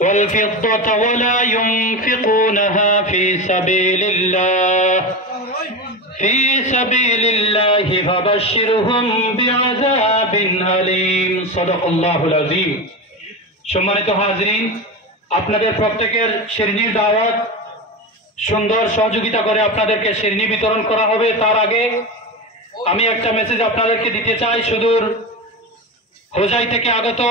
والفضة ولا ينفقونها في سبيل الله فبشرهم بعذاب أليم صدق الله العظيم। সম্মানিত হাজরিন, আপনাদের প্রত্যেকের শিরনির দাওয়াত, সুন্দর সহযোগিতা করে আপনাদেরকে শিরনি বিতরণ করা হবে। তার আগে আমি একটা মেসেজ আপনাদেরকে দিতে চাই। সুদূর হোজাই থেকে আগত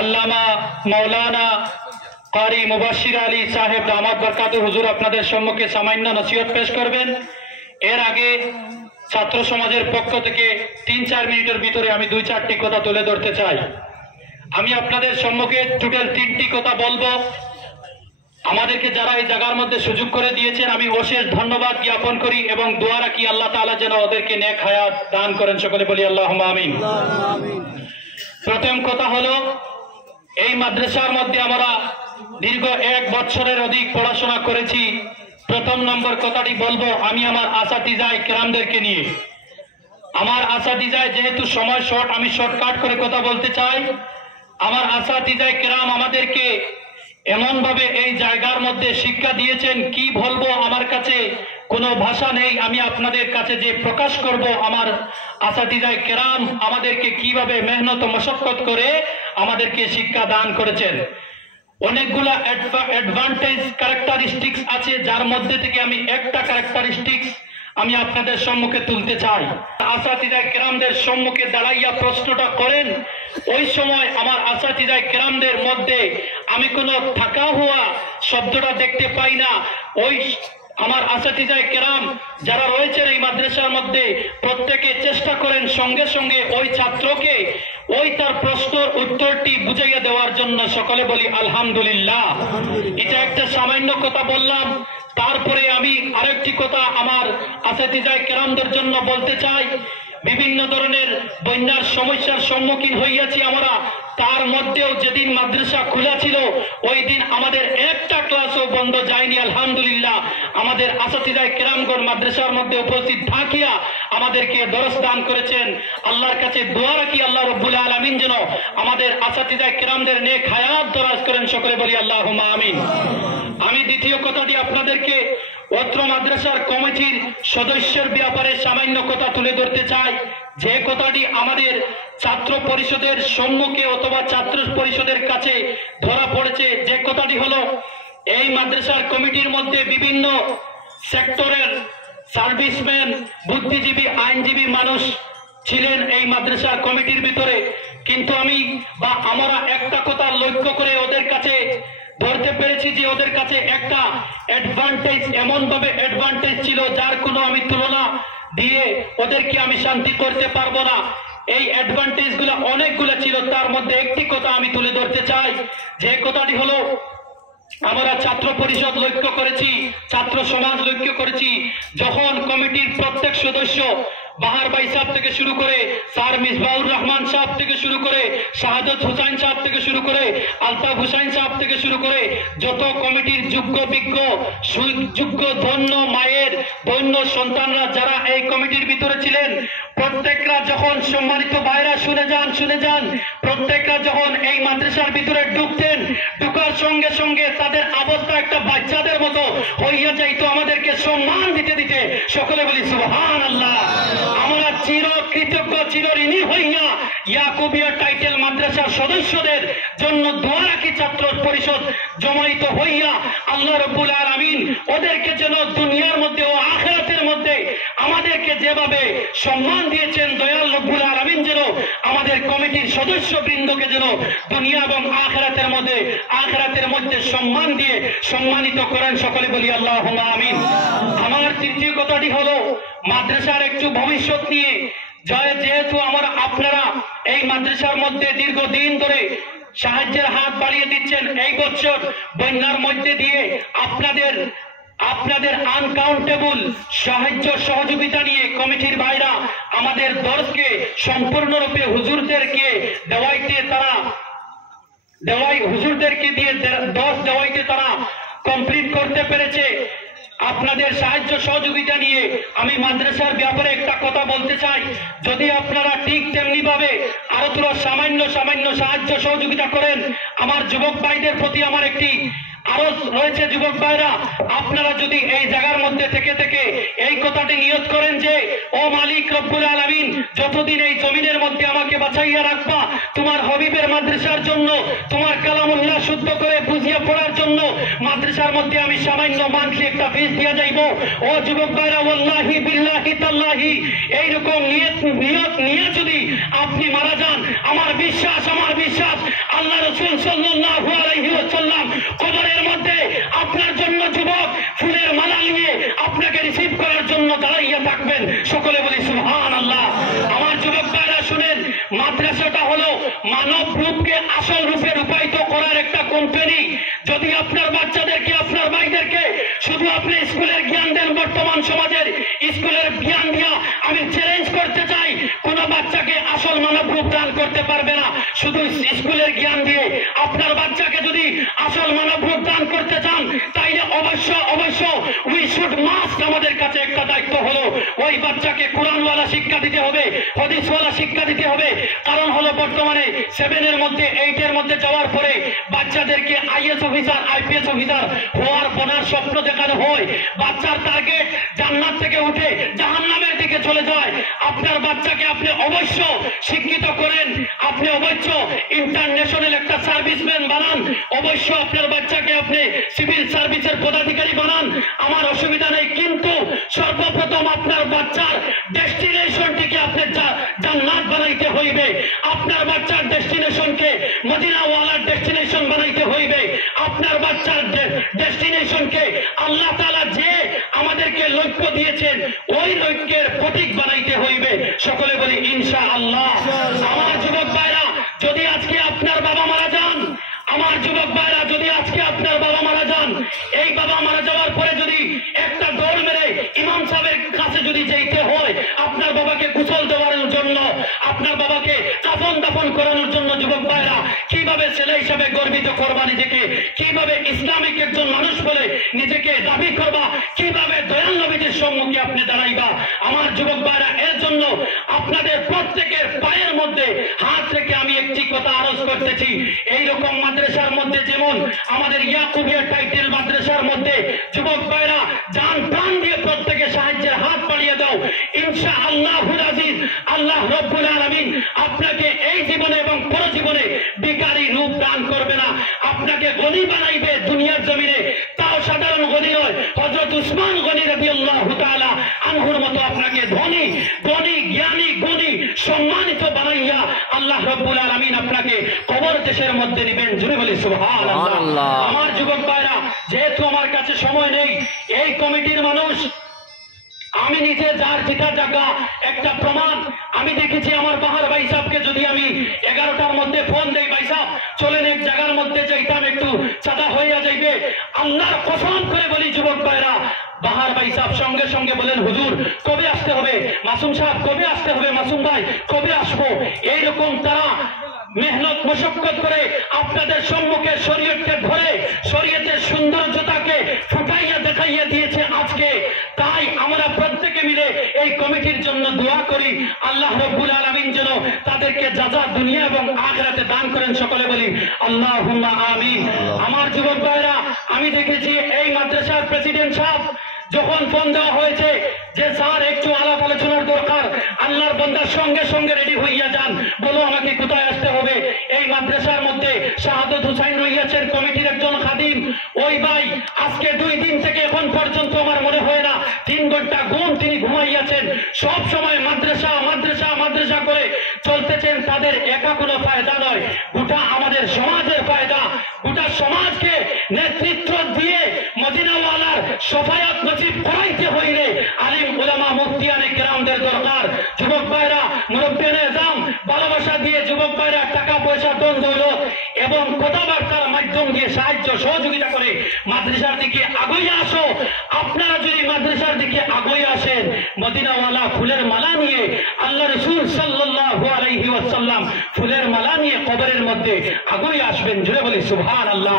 আল্লামা মাওলানা কারি মুবাশশির আলী সাহেব দামাত বরকাতুহ হুজুর আপনাদের সম্মুখে সামান্য নসিহত পেশ করবেন। এর আগে ছাত্র সমাজের পক্ষ থেকে ৩-৪ মিনিটের ভিতরে আমি ২-৪টি কথা তুলে ধরতে চাই। আমি আপনাদের সম্মুখে টোটাল ৩টি কথা বলবো। আমাদেরকে যারা এই জায়গার মধ্যে সুযোগ করে দিয়েছেন আমি অশেষ ধন্যবাদ জ্ঞাপন করি এবং দোয়া রাখি আল্লাহ তাআলা যেন ওদেরকে নেক হায়াত দান করেন। সকলে বলি আল্লাহুম্মা আমিন। প্রথম কথা হলো, এই মাদ্রাসার মধ্যে আমরা দীর্ঘ ১ বছরের অধিক পড়াশোনা করেছি। প্রথম নম্বর কথাটি বলবো আমি আমার আসাতিজায়ে কেরামদেরকে নিয়ে। আমার আসাতিজায়ে, যেহেতু সময় শর্ট, আমি শর্টকাট করে কথা বলতে চাই। আমার আসাতিজায়ে কেরাম আমাদেরকে এমন ভাবে এই জায়গার মধ্যে শিক্ষা দিয়েছেন, কি বলবো, আমার কাছে কোনো ভাষা নেই। আমি আপনাদের কাছে যে প্রকাশ করব আমার আসাতিজায়ে কেরাম আমাদেরকে কিভাবে মেহনত মশক্কত করে আমাদেরকে শিক্ষা দান করেছেন। অনেকগুলা অ্যাডভান্টেজ ক্যারেক্টারিস্টিক্স আছে, যার মধ্যে থেকে আমি একটা ক্যারেক্টারিস্টিক্স আমি আপনাদের সম্মুখে তুলতে চাই। আসাতিজায়ে কেরামদের সম্মুখে দাঁড়াইয়া প্রশ্নটা করেন, ওই সময় আমার আসাতিজায়ে কেরামদের মধ্যে আমি কোনো থাকা হওয়া শব্দটা দেখতে পাই না। ওই আমার আসাতিজায়ে কেরাম যারা রয়েছেন এই মাদ্রাসার মধ্যে প্রত্যেকে চেষ্টা করেন সঙ্গে সঙ্গে ওই ছাত্রকে ওই তার প্রশ্নের উত্তরটি বুঝাইয়া দেওয়ার জন্য। সকলে বলি আলহামদুলিল্লাহ। এটা একটা সামান্য কথা বললাম। তারপরে আমি আরেকটি কথা আমার আসাতিজায়ে কেরামদের জন্য বলতে চাই। বিভিন্ন ধরনের বন্যার সমস্যার সম্মুখীন হইয়াছি আমরা, তার মধ্যেও যেদিন মাদ্রাসা খোলা ছিল ওই দিন আমাদের একটা ক্লাসও বন্ধ যায়নি। আলহামদুলিল্লাহ, আমাদের আসাতিজায়ে কেরামগণ মাদ্রাসার মধ্যে উপস্থিত থাকিয়া আমাদেরকে দরস দান করেছেন। আল্লাহর কাছে দোয়া রাখি আল্লাহ রাব্বুল আলামিন যেন আমাদের আসাতিজায়ে কেরামদের নেক হায়াত দরাজ করেন। সকলে বলি আল্লাহুম্মা আমিন। আমি দ্বিতীয় কথাটি আপনাদেরকে অত্র মাদ্রাসার কমিটির সদস্যের ব্যাপারে সামান্য কথা তুলে ধরতে চাই। যে কথাটি আমাদের ছাত্র পরিষদের সম্মুখে অথবা ছাত্র পরিষদের কাছে ধরা পড়েছে, যে কথাটি হলো এই মাদ্রাসার কমিটির মধ্যে বিভিন্ন সেক্টরের সার্ভিসম্যান, বুদ্ধিজীবী, আইনজীবী মানুষ ছিলেন এই মাদ্রাসার কমিটির ভিতরে। কিন্তু আমরা একটা কথা লক্ষ্য করে ওদের কাছে ধরতে পেরেছি যে ওদের কাছে একটা অ্যাডভান্টেজ, এমন ভাবে অ্যাডভান্টেজ ছিল যার কোনো আমি তুলনা দিয়ে ওদেরকে আমি শান্তি করতে পারবো না। এই অ্যাডভান্টেজ গুলো অনেকগুলো ছিল, তার মধ্যে একটি কথা আমি তুলে ধরতে চাই। যে কথাটি হলো, আমরা ছাত্র পরিষদ লক্ষ্য করেছি, ছাত্র সমাজ লক্ষ্য করেছি, যখন কমিটির প্রত্যেক সদস্য বাহার ভাই সাহেব থেকে শুরু করে স্যার মিসবাহুর রহমান সাহেব থেকে শুরু করে শাহাদত হুসাইন সাহেব থেকে শুরু করে আলতাফ হুসাইন সাহেব থেকে শুরু করে যত কমিটির যোগ্য বিজ্ঞ সুযোগ্য ধন্য মায়ের ধন্য সন্তানরা যারা এই কমিটির ভিতরে ছিলেন, প্রত্যেকরা যখন, সম্মানিত ভাইরা শুনে যান, প্রত্যেকরা যখন এই মাদ্রাসার ভিতরে ঢুকতেন, ঢুকার সঙ্গে সঙ্গে তাদের অবস্থা একটা বাচ্চাদের মতো হইয়া যাইতো আমাদেরকে সম্মান দিতে দিতে। সকলে বলি সুবহানাল্লাহ। আমরা চিরকৃতজ্ঞ, চিরঋণী হইয়া ইয়াকুবিয়া টাইটেল মাদ্রাসার সদস্যদের জন্য দোয়া রাখি। ছাত্র পরিষদ জমায়েত হইয়া আল্লাহ রাব্বুল আলামিন ওদেরকে যেন দুনিয়ার মধ্যে ও আখিরাতের মধ্যে আমাদেরকে যেভাবে সম্মান দিয়েছেন, দয়াল রব্বুল আলামিন যেন আমাদের কমিটির সদস্যবৃন্দকে যেন দুনিয়া এবং আখিরাতের মধ্যে সম্মান দিয়ে সম্মানিত করেন। সকলে বলি আল্লাহুম্মা আমিন। আমার তৃতীয় কথাটি হলো মাদ্রাসার একটু ভবিষ্যৎ নিয়ে। যেহেতু আপনারা এই মাদ্রাসার মধ্যে দীর্ঘদিন ধরে সাহায্যের হাত বাড়িয়ে দিচ্ছেন, এই বছর বন্যার মধ্যে দিয়ে আপনাদের আনকাউন্টেবল সাহায্য সহযোগিতা নিয়ে কমিটির ভাইরা আমাদের দরসকে সম্পূর্ণরূপে হুজুরদেরকে দিয়ে 10 দেওয়াইতে তারা কমপ্লিট করতে পেরেছে। আপনাদের সাহায্য সহযোগিতা নিয়ে আমি মাদ্রাসার ব্যাপারে একটা কথা বলতে চাই। যদি আপনারা ঠিক তেমনি ভাবে আরো তোরা সামান্য সাহায্য সহযোগিতা করেন, আমার যুবক ভাইদের প্রতি আমার একটি আরো রয়েছে, যুবক ভাইরা আপনারা যদি এই জায়গার মধ্যে থেকে এই কথাটি নিয়ত করেন যে ও মালিক রব্বুল আলামিন, যতদিন এই জমিনের মধ্যে আমাকে বাঁচাইয়া রাখবা, তোমার হবিবের মাদ্রাসার জন্য, তোমার কালামুল্লাহ শুদ্ধ করে বুঝিয়ে পড়ার জন্য মাদ্রাসার মধ্যে আমি সামান্য মান্থলি একটা ফিস দিয়া যাইব। ও যুবক ভাইরা, ওয়াল্লাহি বিল্লাহি তাল্লাহি এইরকম নিয়ত নিয়ে যদি আপনি মারা যান, আমার বিশ্বাস আল্লাহ রাসূল সাল্লাল্লাহু আলাইহি ওয়াসাল্লাম কবরের মধ্যে আপনার জন্য যুবক ফুলের মালা নিয়ে আপনাকে রিসিভ করার জন্য দাঁড়াইয়া থাকবেন। সকলে বলি সুবহানাল্লাহ। আমার যুবক ভাইরা শুনেন, মাদ্রাসাটা হলো মানব রূপকে আসল রূপে রূপায়িত করার একটা কোম্পানি। যদি আপনার বাচ্চাদেরকে, আপনার ভাইদেরকে শুধু আপনি স্কুলের জ্ঞান দেন, বর্তমান সমাজের স্কুলের জ্ঞান দিয়া আমি চ্যালেঞ্জ করতে চাই, কোন বাচ্চাকে আসল মানব রূপ দান করতে পারবে না। শুধু স্কুলের জ্ঞান দিয়ে আপনার বাচ্চাকে যদি আসল মানব রূপ দান করতে চান, তাইলে অবশ্য উই শুড মাস্ট, আমাদের কাছে একটা দায়িত্ব হলো ওই বাচ্চাকে কোরআনওয়ালা শিক্ষা দিতে হবে, হাদিসওয়ালা শিক্ষা দিতে হবে। কারণ হলো বর্তমানে 7 এর মধ্যে 8 এর মধ্যে যাওয়ার পরে বাচ্চাদেরকে আইএস অফিসার, আইপিএস অফিসার হওয়ার বনার স্বপ্ন দেখানো হয়। বাচ্চার টার্গেট জান্নাত থেকে উঠে জাহান্নামের দিকে চলে যায়। আপনার বাচ্চাকে আপনি অবশ্য শিক্ষিত করেন, আপনি অবশ্য ইন্টারন্যাশনাল একটা সার্ভিসম্যান বানান, অবশ্য আপনার বাচ্চাকে আপনি সিভিল সার্ভিসের পদাধিকারী বানান, আমার অসুবিধা নেই। কিন্তু সর্বপ্রথম আপনার বাচ্চার ডেস্টিনেশনটিকে আপনি জান্নাত বানাইতে হইবে। আপনার বাচ্চার ডেস্টিনেশনকে মদিনাওয়ালার ডেস্টিনেশন বানাইতে হইবে। আপনার বাচ্চার ডেস্টিনেশনকে আল্লাহ তাআলা যে আমাদেরকে লক্ষ্য দিয়েছেন ওই লক্ষ্যের প্রতীক বানাইতে হইবে। সকলে বলি ইনশাআল্লাহ। আমার যুবক ভাইরা, যদি আজকে আপনার বাবা মারা যান, আমার যুবক ভাইরা, যদি আজকে আপনার বাবা মারা যান, এই বাবা মারা যাওয়ার পরে যদি একটা দৌড় মেরে ইমাম সাহেবের কাছে যদি যেতে হয় আপনার বাবাকে গোসল দেওয়ার জন্য, আপনার বাবাকে কাফন দাফন করানোর জন্য, যুবক ভাইরা কিভাবে ছেলে হিসাবে গর্বিত করবা নিজেকে, কিভাবে ইসলামিক একজন মানুষ বলে নিজেকে দাবি করবা, কিভাবে দয়াল নবীজির সম্মুখে আপনি দাঁড়াইবা। আমার যুবক ভাইরা, এর জন্য আপনাদের প্রত্যেকের পায়ের মধ্যে হাত রেখে আমি একটি কথা আরজ করতেছি। এইরকম মাদ্রাসার মধ্যে, যেমন আমাদের ইয়াকুবিয়া টাইটেল মাদ্রাসার মধ্যে যুবক ভাইরা জান প্রাণ দিয়ে প্রত্যেকে সাহায্যের হাত বাড়িয়ে দাও। ইনশাআল্লাহুল আজিজ আল্লাহ রব্বুল আলামিন আপনাকে এই জীবনে এবং পরজীবনে বিকারী রূপ দান করবে না, আপনাকে গনি বানাইবে দুনিয়ার জমিনে। তাও সাধারণ গনি নয়, হযরত উসমান গনি রাদিয়াল্লাহু তাআলা আনহুর মতো আপনাকে ধনী, জ্ঞানী, গুণী, সম্মানিত বানাইয়া আল্লাহ রব্বুল আলামিন আপনাকে কবর দেশের মধ্যে নিবেন। জুড়ে বলি সুবহানাল্লাহ। আমার যুবক ভাইরা, যেহেতু আমার কাছে সময় নেই, এই কমিটির মানুষ আমি নিজে যার যেটা জায়গা একটা প্রমাণ আমি দেখেছি। আমার বাহার ভাই সাহেবকে যদি আমি 11টার মধ্যে ফোন দেই, ভাই সাহেব চলেন এক জায়গার মধ্যে যাইতাম, একটু চাঁদা হইয়া যাইবে, আল্লাহর কসম করে বলি যুবক ভাইরা, বাহার ভাই সাহেব সঙ্গে সঙ্গে বলেন হুজুর কবে আসতে হবে, মাসুম সাহেব কবে আসতে হবে, মাসুম ভাই কবে আসবো। এইরকম তারা মেহনত মশক্কত করে আপনাদের সম্মুখে শরীয়তকে ধরে শরীয়তের সৌন্দর্যতাকে ফুটাইয়া দেখাইয়া দিয়েছে আজকে। তাই আমরা প্রত্যেকে মিলে এই কমিটির জন্য দোয়া করি, আল্লাহ রব্বুল আলামিন যেন তাদেরকে যাজা দুনিয়া এবং আখিরাতে দান করেন। সকলে বলি আল্লাহুম্মা আমিন। আমার যুবক ভাইরা, আমি দেখেছি এই মাদ্রাসার প্রেসিডেন্ট সাহেব যখন ফোন দেওয়া হয়েছে যে স্যার একটু আলাপ আলোচনার দরকার, আল্লাহর বান্দার সঙ্গে সঙ্গে রেডি হইয়া যান, বলো আমাকে কোথায় আসতে হবে। এই মাদ্রাসার মধ্যে শাহাদত হুসাইন রইয়াছেন কমিটির একজন খাদিম, ওই ভাই আজকে 2 দিন থেকে এখন পর্যন্ত আমার মনে হয় না 3 ঘন্টা ঘুম তিনি ঘুমাইয়াছেন। সব সময় মাদ্রাসা মাদ্রাসা মাদ্রাসা করে চলতেছেন। তাদের একা কোনো ফায়দা নয়, গোটা আমাদের সমাজের ফায়দা। গোটা সমাজকে নেতৃত্ব দিয়ে মদিনাওয়ালার সফায়াত নসিব করাইতে হইলে আলিম উলামা মুফতিয়ানে কেরামদের দরকার। যুবক ভাইরা, মুরব্বিয়ানে ইসলাম ভালোবাসা দিয়ে যুবক ভাইরা টাকা পয়সা ধন দৌলত এবং কথাবার্তার মাধ্যম দিয়ে সাহায্য সহযোগিতা করে মাদ্রাসার দিকে আগাইয়া আসো। আপনারা যদি মাদ্রাসার দিকে আগাইয়া আসেন, মদিনাওয়ালা ফুলের মালা নিয়ে, আল্লাহ রাসূল সাল্লাল্লাহু আলাইহি ওয়াসাল্লাম ফুলের মালা নিয়ে কবরের মধ্যে আগাইয়া আসবেন। জুড়ে বলি সুবহানাল্লাহ।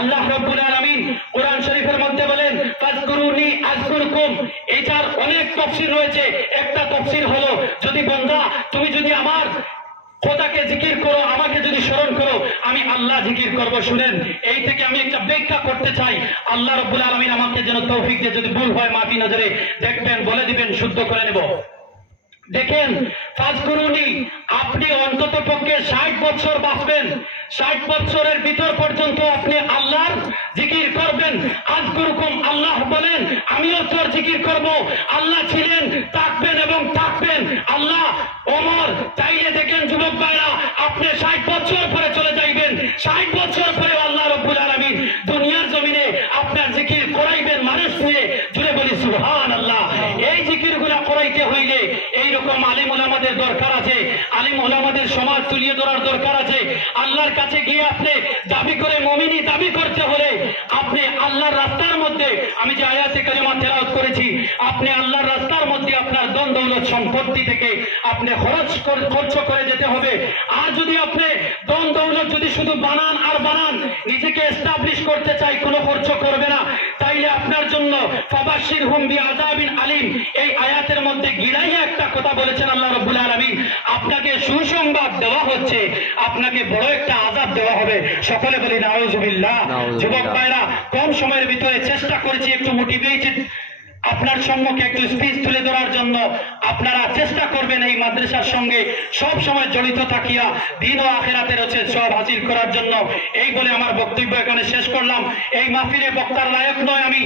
আল্লাহ রাব্বুল আলামিন কোরআন শরীফের মধ্যে বলেন, ফাযকুরুনি আযকুরকুম, এটার অনেক তাফসীর রয়েছে। একটা তাফসীর হলো, যদি বান্দা তুমি যদি আমার খোদাকে জিকির করো, আমাকে যদি স্মরণ করো, আমি আল্লাহ জিকির করব। শুনেন, এই থেকে আমি একটা ব্যাখ্যা করতে চাই। আল্লাহ রাব্বুল আলামিন আমাকে যেন তৌফিক দিয়ে, যদি ভুল হয় মাফি নজরে দেখবেন, বলে দিবেন, শুদ্ধ করে নেব। দেখেন, ফাজকুরুনি, আপনি অন্তত পক্ষে 60 বছর বাঁচবেন। 60 বছরের ভিতর পর্যন্ত আপনি আল্লাহর জিকির করবেন। আযকুরকুম, আল্লাহ বলেন আমিও তোর জিকির করব। আল্লাহ ছিলেন, থাকবেন এবং থাকবেন। আল্লাহ ওমর, চাইলে দেখেন যুবক ভাইরা, আপনি 60 বছর পরে চলে যাইবেন। 60 বছর পরে আল্লাহ রাব্বুল আলামিন দুনিয়ার জমিনে আপনার জিকির করাইবেন মানুষ নিয়ে। জুড়ে বলি সুবহানাল্লাহ। এই জিকিরগুলো করাইতে হইলে এইরকম আলিম ওলামাদের দরকার আছে। আলিম ওলামাদের সমাজ তুলিয়ে ধরার দরকার আছে। আল্লাহর কাছে গিয়ে আপনি দাবি করে মুমিনি দাবি করতে হলে আপনি আল্লাহর রাস্তার মধ্যে, আমি যে আয়াতে কারিমা তেলাওয়াত করেছি, আপনি আল্লাহর রাস্তার মধ্যে আপনার ধন দৌলত সম্পত্তি থেকে আপনি খরচ করে যেতে হবে। আর যদি আপনি ধন দৌলত যদি শুধু বানান আর বানান, নিজেকে এস্টাবলিশ করতে চাই, কোনো খরচ করবে না, তাইলে আপনার জন্য ফাবাশশিরহুম বিআযাবিন আলিম, এই আয়াতের মধ্যে গিরাইয়া একটা কথা বলেছেন আল্লাহ রাব্বুল আলামিন, আপনাকে সুসংবাদ দেওয়া হচ্ছে, আপনাকে বড় একটা আযাব দেওয়া হবে। সকলে বলি নাউযুবিল্লাহ। যুবক ভাইরা, কম সময়ের ভিতরে চেষ্টা করেছি একটু মোটিভেটেড আপনার সম্মুখে একটু স্পিচ তুলে ধরার জন্য। আপনারা চেষ্টা করবেন এই মাদ্রাসার সঙ্গে সব সময় জড়িত থাকিয়া দিন ও আখিরাতের হচ্ছে সব হাসিল করার জন্য। এই বলে আমার বক্তব্য এখানে শেষ করলাম। এই মাহফিলে বক্তার লায়ক নয় আমি।